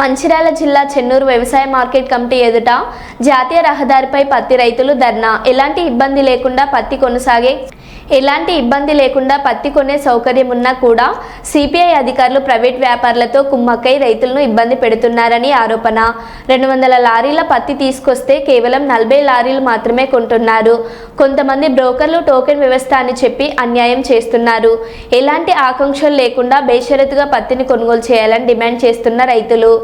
మంచిర్యాల జిల్లా చెన్నూరు వ్యవసాయ market committee ఎదుట జాతీయ రహదారిపై పత్తి రైతులు ధర్నా. ఎలాంటి ఇబ్బంది లేకుండా పత్తి కొనే సౌకర్యం ఉన్నా కూడా సిపిఐ అధికారులు ప్రైవేట్ వ్యాపారులతో కుమ్మక్కై రైతులను ఇబ్బంది పెడుతున్నారని ఆరోపణ. 200 లారీల పత్తి తీసుకొస్తే కేవలం 40 లారీలు మాత్రమే కొంటున్నారు. కొంతమంది బ్రోకర్లు టోకెన్ వ్యవస్థ అని చెప్పి అన్యాయం చేస్తున్నారు. ఎలాంటి ఆకాంక్షలు లేకుండా బేషరతుగా పత్తిని కొనుగోలు చేయాలని డిమాండ్ చేస్తున్న రైతులు.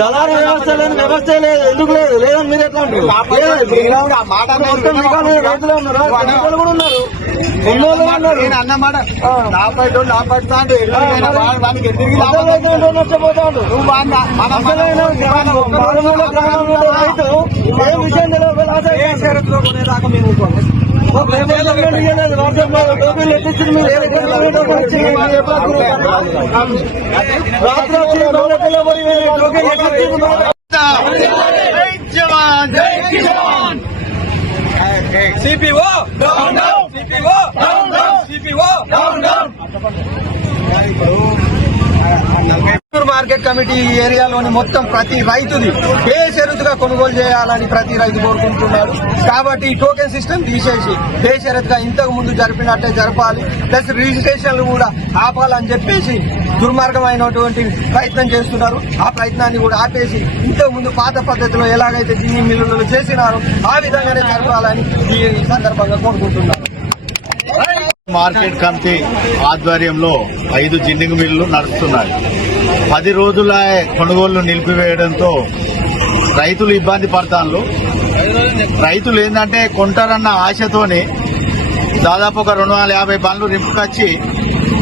దళారీ వ్యవస్థ లేని వ్యవస్థ లేదు. ఎందుకు లేదు? లేదని మీరు ఎట్లా రైతులే ఉన్నారు. నేను అన్నమాట నా పైట అంటే నష్టపోతాడు. రైతు ఏ విషయం షరతులో కొనేదాకా మేము సిపిఓ మార్కెట్ కమిటీ ఏరియాలోని మొత్తం ప్రతి రైతుది బేషరతుగా కొనుగోలు చేయాలని ప్రతి రైతు కోరుకుంటున్నారు. కాబట్టి ఈ టోకెన్ సిస్టమ్ తీసేసి బేషరతుగా ఇంతకు ముందు జరిపినట్టే జరపాలి. ప్లస్ రిజిస్ట్రేషన్లు కూడా ఆపాలని చెప్పేసి దుర్మార్గమైనటువంటి ప్రయత్నం చేస్తున్నారు. ఆ ప్రయత్నాన్ని కూడా ఆపేసి ఇంతకు ముందు పాత పద్ధతిలో ఎలాగైతే జిన్నింగ్ మిల్లులు చేసినారో ఆ విధంగానే జరపాలని ఈ సందర్భంగా కోరుకుంటున్నారు. మార్కెట్ కమిటీ ఆధ్వర్యంలో 5 జిన్నింగ్ మిల్లులు నడుస్తున్నాయి. 10 రోజుల కొనుగోళ్లు నిలిపివేయడంతో రైతులు ఇబ్బంది పడతారు. రైతులు ఏంటంటే కొంటారన్న ఆశతోనే దాదాపు ఒక 250 బండ్లు నింపుకొచ్చి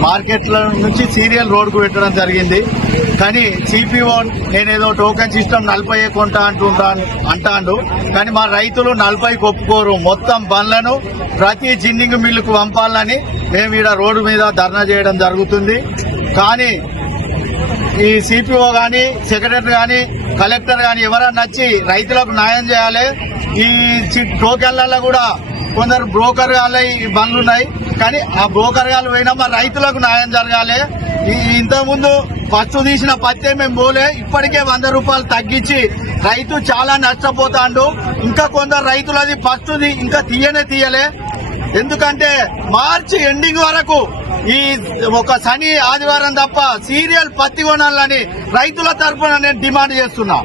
మార్కెట్ల నుంచి సీరియల్ రోడ్డుకు పెట్టడం జరిగింది. కానీ సిపిఓ నేనేదో టోకెన్ సిస్టమ్ 40 కొంటా అంటాడు. కానీ మా రైతులు 40 ఒప్పుకోరు. మొత్తం బండ్లను ప్రతి జిన్నింగ్ మిల్లుకు పంపాలని మేము ఈడ రోడ్డు మీద ధర్నా చేయడం జరుగుతుంది. కానీ ఈ సిపిఓ గాని సెక్రటరీ గాని కలెక్టర్ గాని ఎవరన్నా వచ్చి రైతులకు న్యాయం చేయాలి. ఈ టోకెన్లలో కూడా కొందరు బ్రోకర్ గాళ్ళ బండ్లున్నాయి. కానీ ఆ బ్రోకర్ గాళ్ళు పోయినా మా రైతులకు న్యాయం జరగాలి. ఇంతకుముందు ఫస్ట్ తీసిన పత్తే మేము పోలే. ఇప్పటికే 100 రూపాయలు తగ్గించి రైతు చాలా నష్టపోతాడు. ఇంకా కొందరు రైతులది ఫస్ట్ది ఇంకా తీయలే. ఎందుకంటే మార్చి ఎండింగ్ వరకు ఈ ఒక శని ఆదివారం తప్ప సీరియల్ పత్తి కొనాలని రైతుల తరఫున నేను డిమాండ్ చేస్తున్నా.